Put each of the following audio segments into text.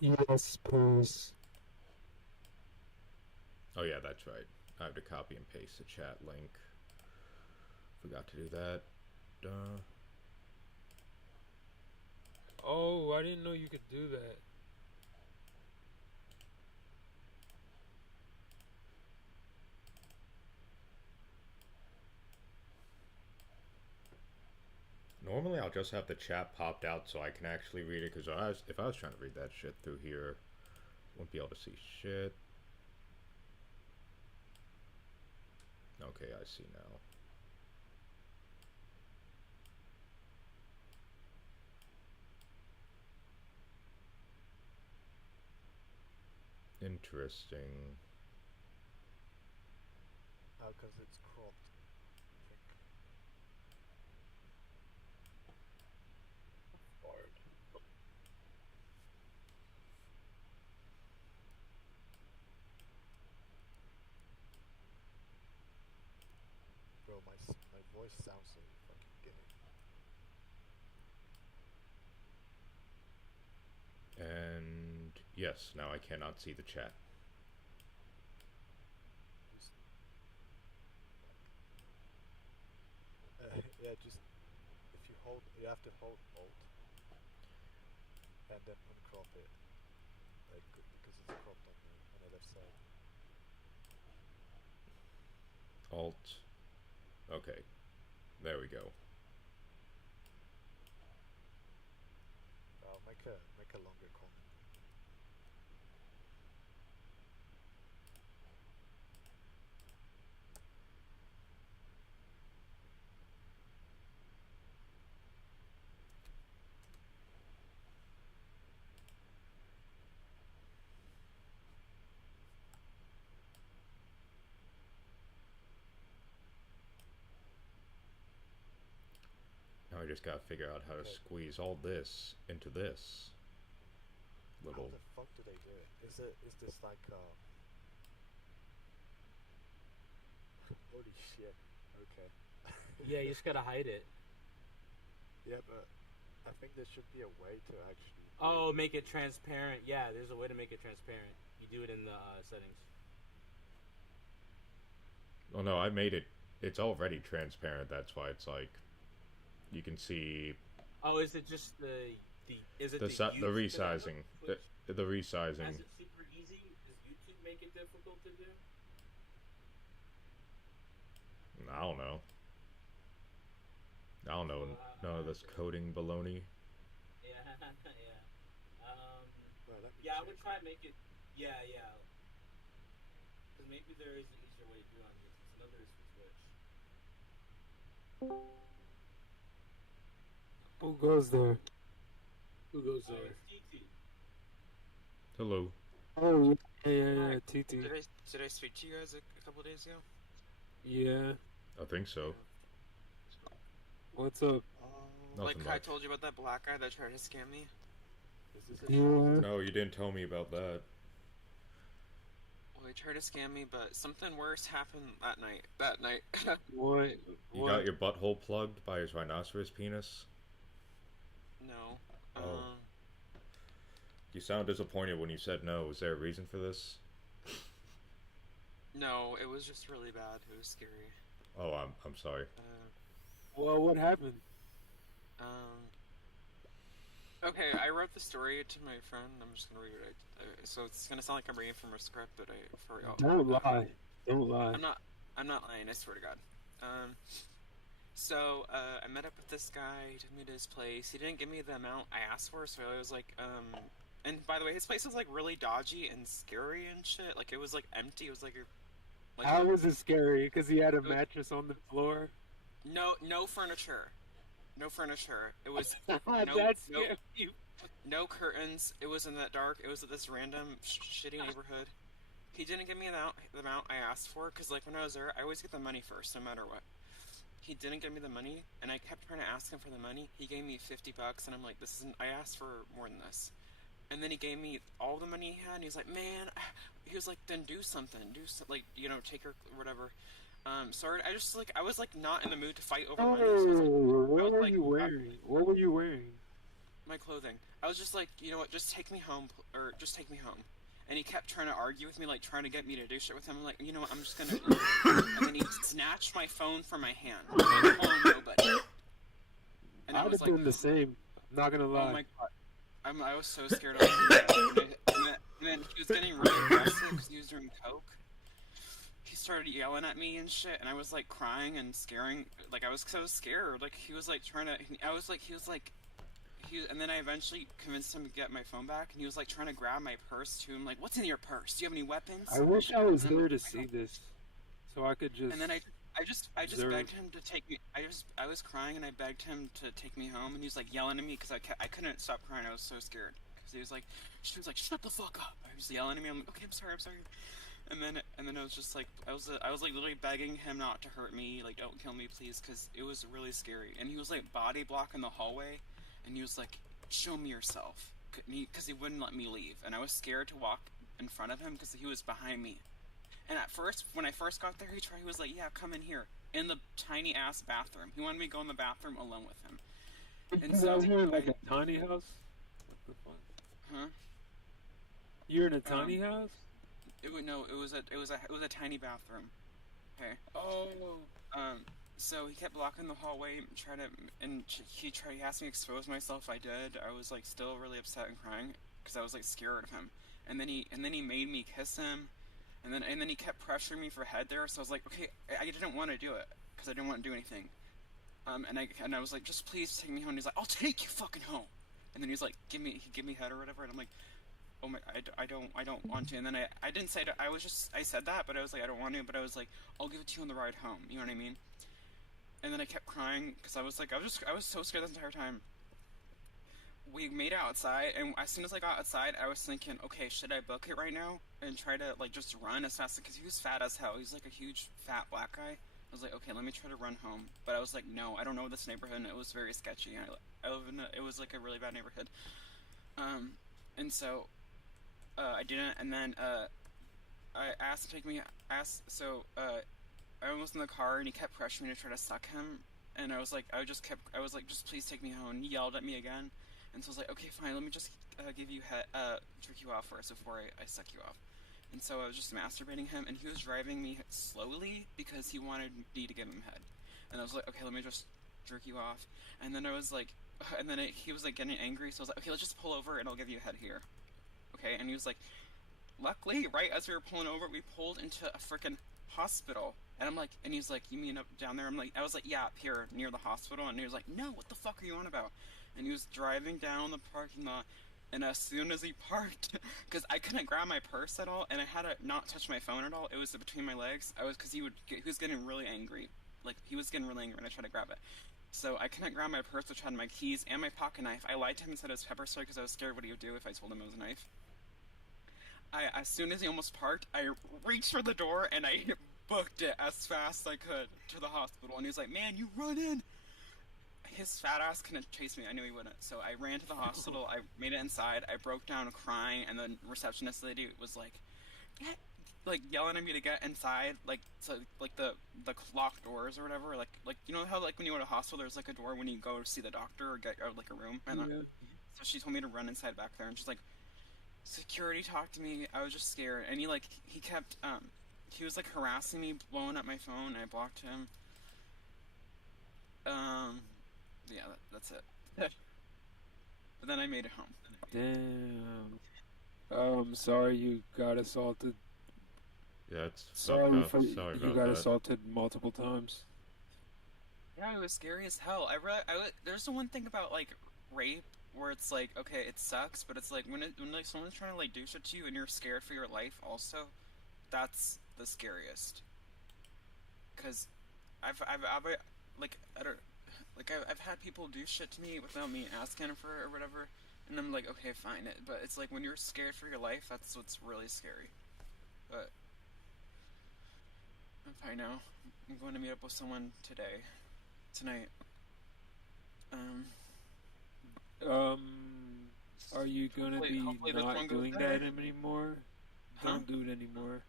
Yes, please. Oh yeah, that's right. I have to copy and paste the chat link. Forgot to do that. Duh. Oh, I didn't know you could do that. Normally I'll just have the chat popped out so I can actually read it, because if I was trying to read that shit through here, I wouldn't be able to see shit. Okay, I see now. Interesting. Because it's cropped, I think. Hard. Bro, my voice sounds so fucking gay. And yes, now I cannot see the chat. Just yeah, just if you hold, you have to hold Alt and then uncrop it, like because it's cropped on the left side. Alt. Okay, there we go. I'll make a longer comment. Now I just gotta figure out how to Okay, squeeze all this into this how little. the fuck do they do it? Is this like holy shit? Okay. Yeah, you just gotta hide it. Yeah, but I think there should be a way to actually do it. Oh, make it transparent. Yeah, there's a way to make it transparent. You do it in the settings. Oh no, I made it. It's already transparent. That's why it's like you can see Oh, is it just the is it the the the use for that resizing. Twitch The has resizing. it super easy? Does YouTube make it difficult to do? I don't know. I don't know Well, none of I this have to. coding baloney. Yeah, yeah. Well, let me Yeah, I would check. try and make it. Yeah, yeah. Because maybe there is an easier way to do it on YouTube. So another is for Twitch. Who goes there? Who goes there? Oh, it's TT. Hello. Oh, yeah, yeah, Hi. yeah, TT. Did I speak to you guys a couple days ago? Yeah, I think so. Yeah. what's up? Nothing Like I much. told you about that black guy that tried to scam me. Is this a short Yeah, No, stream? you didn't tell me about that. Well, he tried to scam me, but something worse happened that night. That night. what? You got What? your butthole plugged by his rhinoceros penis? No. Oh. Um. You sound disappointed when you said no. Was there a reason for this? No, it was just really bad. It was scary. Oh, I'm sorry. Uh. Well, what happened? Um. Okay, I wrote the story to my friend. I'm just gonna read it. So it's gonna sound like I'm reading from a script, but Don't lie. Don't lie. I'm not. I'm not lying. I swear to God. Um. So I met up with this guy. He took me to his place. He didn't give me the amount I asked for, so I was like, And by the way, his place was like really dodgy and scary and shit. Like it was like empty. It was like How a was it scary? Because he had a it was, mattress on the floor. no furniture, no furniture. It was That's no scary. no curtains. It was in that dark. It was at this random shitty neighborhood. He didn't give me the amount I asked for because like when I was there, I always get the money first, no matter what. He didn't give me the money, and I kept trying to ask him for the money. He gave me $50, and I'm like, this isn't. I asked for more than this. And then he gave me all the money he had, and he's like, man, he was like, then do something, like take her whatever. Sorry, I just like I was like not in the mood to fight over money, so Oh, I what was were like, you wearing? What were you wearing? my clothing. I was just like, you know what, just take me home, or just take me home. And he kept trying to argue with me, like trying to get me to do shit with him. I'm like, you know what, I'm just gonna leave. And then he snatched my phone from my hand. Like, oh, nobody. And I I'd have was like, been the same. I'm not gonna lie. oh my god. I was so scared of him. And then he was getting really aggressive because he was doing coke. He started yelling at me and shit, and I was like crying and scaring. Like I was so scared. Like he was like trying to. I was like, he was like. And then I eventually convinced him to get my phone back, and he was like trying to grab my purse too. I'm like, "What's in your purse? Do you have any weapons?" I wish I was And then- there to see this, so I could just. And then I just observe. begged him to take me. I was crying, and I begged him to take me home, and he was like yelling at me because I couldn't stop crying. I was so scared because she was like, "Shut the fuck up!" I was yelling at me. I'm like, "Okay, I'm sorry." And then I was just like, I was like literally begging him not to hurt me, like don't kill me, please, because it was really scary. And he was like body blocking the hallway, and he was like, "Show me yourself," because he wouldn't let me leave, and I was scared to walk in front of him because he was behind me. And at first, when I first got there, he was like, "Yeah, come in here," in the tiny ass bathroom. He wanted me to go in the bathroom alone with him. And You so guys were in like a tiny house. What the fuck? huh? You're in a tiny house. It was a tiny bathroom. Okay. Oh. So he kept blocking the hallway, he asked me to expose myself. I did. I was like still really upset and crying because I was like scared of him. And then he made me kiss him, and then he kept pressuring me for head there. So I was like, okay, I didn't want to do it because I didn't want to do anything. And I was like, just please take me home. And he's like, I'll take you fucking home. And then he's like, give me head or whatever. And I'm like, oh my, I don't want to. And then I didn't say it. I said that, but I was like, I don't want to. But I was like, I'll give it to you on the ride home. You know what I mean? And then I kept crying because I was so scared this entire time. We made it outside, and as soon as I got outside, I was thinking, okay, should I book it right now and try to like just run as fast? Because he was fat as hell. He's like a huge fat black guy. I was like, okay, let me try to run home. But I was like, no, I don't know this neighborhood, and it was very sketchy. I live in it was like a really bad neighborhood. And so I didn't, and then I asked him to take me. I was in the car, and he kept pressuring me to try to suck him. And I was like, just please take me home. And he yelled at me again. And so I was like, okay, fine, let me just jerk you off first before I suck you off. And so I was just masturbating him, and he was driving me slowly because he wanted me to give him head. And I was like, okay, let me just jerk you off. And then I was like, he was like getting angry, so I was like, okay, let's just pull over and I'll give you a head here. Okay, and he was like, luckily, right as we were pulling over, we pulled into a freaking hospital. And I'm like, and he's like, you mean up down there? I was like, yeah, up here near the hospital. And he was like, no, what the fuck are you on about? And he was driving down the parking lot, and as soon as he parked, because I couldn't grab my purse at all, and I had to not touch my phone at all. It was between my legs. Because he was getting really angry. Like, he was getting really angry when I tried to grab it. So I couldn't grab my purse, which had my keys and my pocket knife. I lied to him and said it was pepper spray because I was scared what he would do if I told him it was a knife. As soon as he almost parked, I reached for the door and I booked it as fast as I could to the hospital. And he was like, man, you run in. His fat ass couldn't chase me. I knew he wouldn't. So I ran to the hospital. I made it inside. I broke down crying. And the receptionist lady was like yelling at me to get inside. Like the locked doors or whatever. Like you know how like when you go to a hospital, there's like a door when you go to see the doctor or get like a room. And Yeah. so she told me to run inside back there. And she's like, security talked to me. I was just scared. And he kept he was like harassing me, blowing up my phone. And I blocked him. Yeah, that's it. But then I made it home. Damn. Sorry you got assaulted. Yeah, it's Sorry fucked up. for Sorry you about got that. assaulted multiple times. Yeah, it was scary as hell. There's the one thing about like rape where it's like, okay, it sucks, but it's like when like someone's trying to like do shit to you and you're scared for your life. Also, that's the scariest. Cause I've had people do shit to me without me asking for it or whatever, and I'm like, okay, fine. But it's like when you're scared for your life, that's what's really scary. But I'm fine now. I'm going to meet up with someone tonight. Are you gonna Hopefully this one not goes doing better. that anymore? Huh? Don't do it anymore.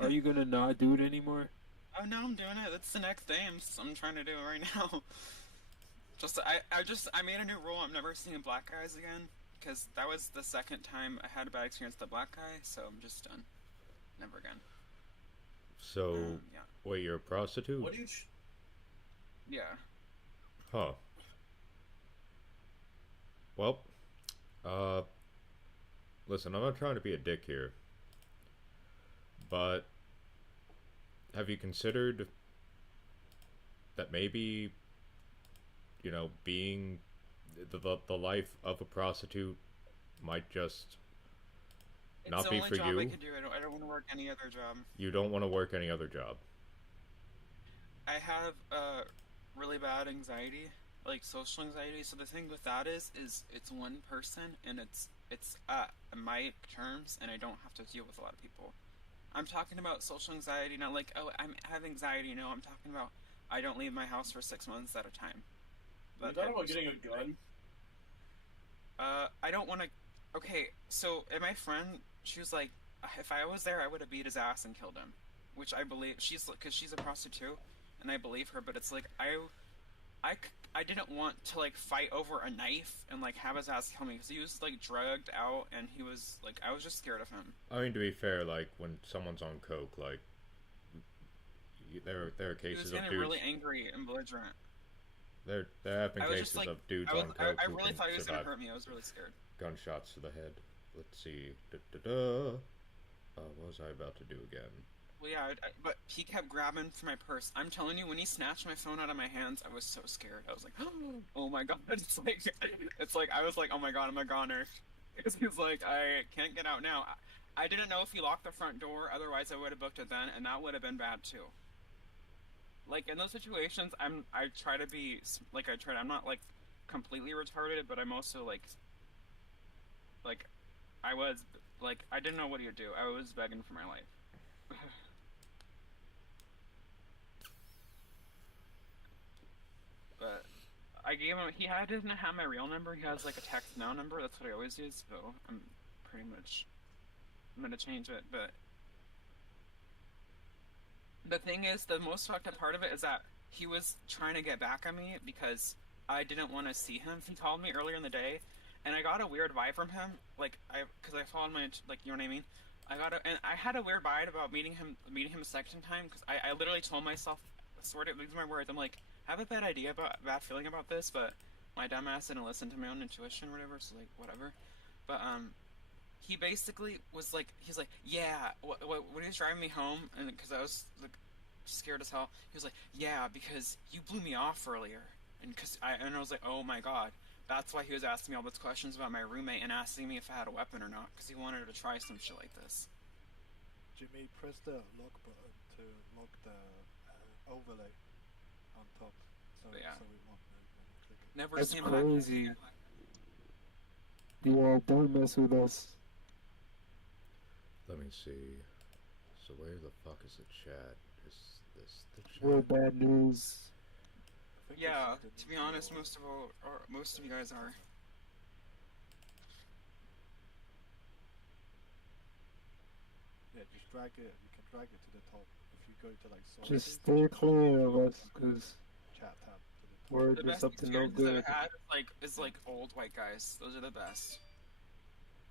Are you gonna not do it anymore? Oh no, I'm doing it. That's the next day. I'm trying to do it right now. I made a new rule. I'm never seeing black guys again because that was the second time I had a bad experience with a black guy. So I'm just done. Never again. So, Yeah. wait, you're a prostitute? What do you? Yeah. Huh. Well, uh, listen, I'm not trying to be a dick here, but have you considered that maybe, being the life of a prostitute might just It's not the be only for job I you? could do. I don't want to work any other job. You don't want to work any other job. I have really bad anxiety, like social anxiety. So the thing with that is it's one person and it's at my terms, and I don't have to deal with a lot of people. I'm talking about social anxiety, not like I have anxiety. No, I'm talking about I don't leave my house for 6 months at a time. You thought about getting a gun? I don't want to. Okay, so and my friend, she was like, if I was there, I would have beat his ass and killed him, which I believe because she's a prostitute, and I believe her. But it's like I didn't want to like fight over a knife and like have his ass kill me because he was like drugged out and he was like I was just scared of him. I mean, to be fair, like when someone's on coke, like there are He was cases of getting dudes. really angry and belligerent. There have been I was cases just like, of dudes I on coke who really can thought he was gonna survive hurt me. I was really scared. gunshots to the head. Let's see. What was I about to do again? Well, yeah, but he kept grabbing for my purse. I'm telling you, when he snatched my phone out of my hands, I was so scared. I was like, oh my god! It's like I was like, oh my god, I'm a goner. Because he's like, I can't get out now. I didn't know if he locked the front door. Otherwise, I would have booked it then, and that would have been bad too. Like in those situations, I try to be like I'm not like completely retarded, but I'm also like I was like I didn't know what he would do. I was begging for my life. But I gave him. He doesn't have my real number. He has like a text now number. That's what I always use. So I'm gonna change it. But the thing is, the most fucked up part of it is that he was trying to get back at me because I didn't want to see him. He called me earlier in the day, and I got a weird vibe from him. Like because I followed my like you know what I mean. And I had a weird vibe about meeting him a second time because I literally told myself, sort of, these are my words. I'm like, I have a bad feeling about this, but my dumbass didn't listen to my own intuition or whatever. So like whatever. But he basically was like, he's like, yeah. When he was driving me home, and because I was like scared as hell, he was like, yeah, because you blew me off earlier, and I was like, oh my god. That's why he was asking me all those questions about my roommate and asking me if I had a weapon or not, because he wanted to try some shit like this. Jimmy, press the lock button to lock the overlay on top. So, But yeah. so we won't move when you click it. Never That's seen crazy. Yeah, don't mess with us. Let me see. So where the fuck is the chat? Is this the chat? We're bad news. I think Yeah, this is to the be honest, new most of you guys are. Yeah, just drag it. You can drag it to the top. If you go to like sources, Just stay clear of us, cause chat tab to the top. we're The just best up to no experiences good. I've had is like old white guys. Those are the best.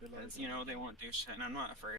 Below Because the- you know they won't do shit, and I'm not afraid.